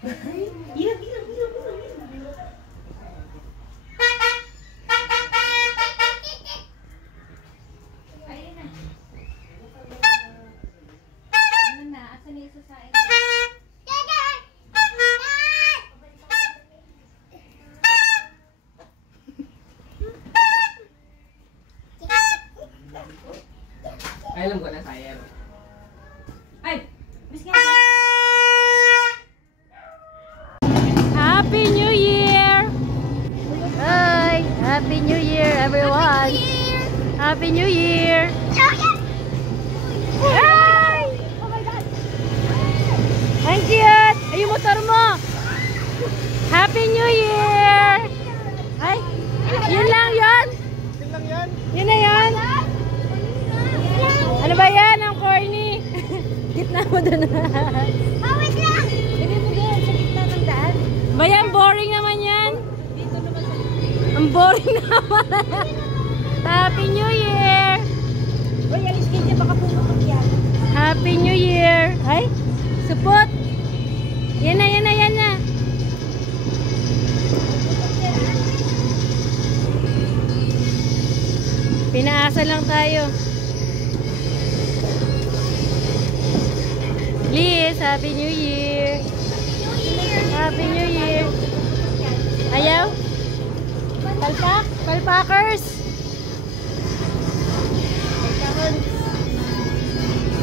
Ay, alam ko na sayang. Ay! Happy New Year! Hi! Happy New Year, everyone! Happy New Year! Hi! Oh my God! Ang cute! Ay, yung motor mo! Happy New Year! Ay! Yun lang yun! Yun lang yan? Yun na yun! Ano ba yan? Ang corny! Gitna mo doon. Oh, wait lang! Hindi mo doon, sa gitna ng daan. Bayan, boring naman yan. Dito naman sa Ang boring naman. Happy New Year! Uy, alis kayo dyan, baka pumutok yan. Happy New Year! Ay, supot! Yan na, yan na, yan na. Pinaasa lang tayo. Liz, Happy New Year! Happy New Year! Ayaw? Palpak? Palpakers!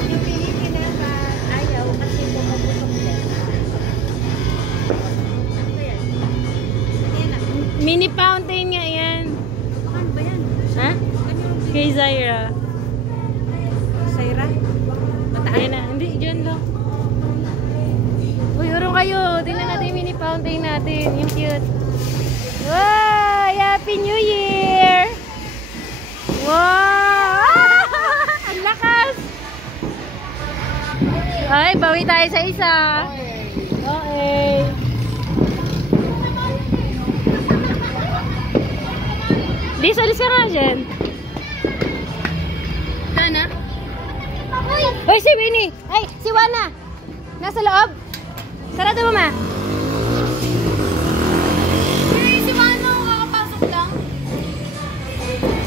Yung Pilipina ba ayaw kasi pumutok yan. Ano yan? Ayan na. Mini fountain nga yan. Ano ba yan? Ha? Kay Zaira. Sayra? Ayan na. Hindi, dyan lang. Uy, urong kayo. Tingnan natin yung mini fountain natin. Yung cute. Wow! Happy New Year! Wow! Ang lakas! Ay, bawi tayo sa isa. Okay. Liz, alis ka nga dyan. Sana? Uy, si Winnie! Ay, si Wana! Nasa loob? Sarado mo, ma? Si Mano, kakapasok lang.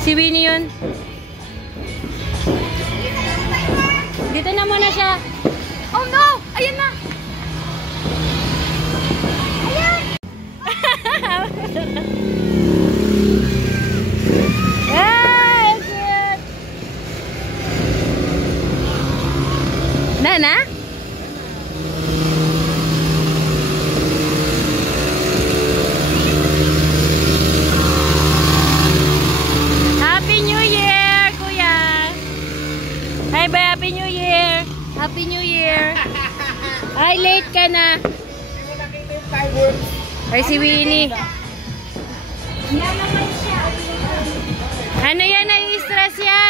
Si Winnie yun. Dito na muna siya. Oh no! Ayan na! Ayan! Ay, cute! Nana? Happy New Year, kuya! Hi, ba? Happy New Year! Happy New Year! Ay, late ka na. Hindi mo nakita yung fireworks. Ay, si Winnie. Yan naman siya. Ano yan? Nai-stress yan.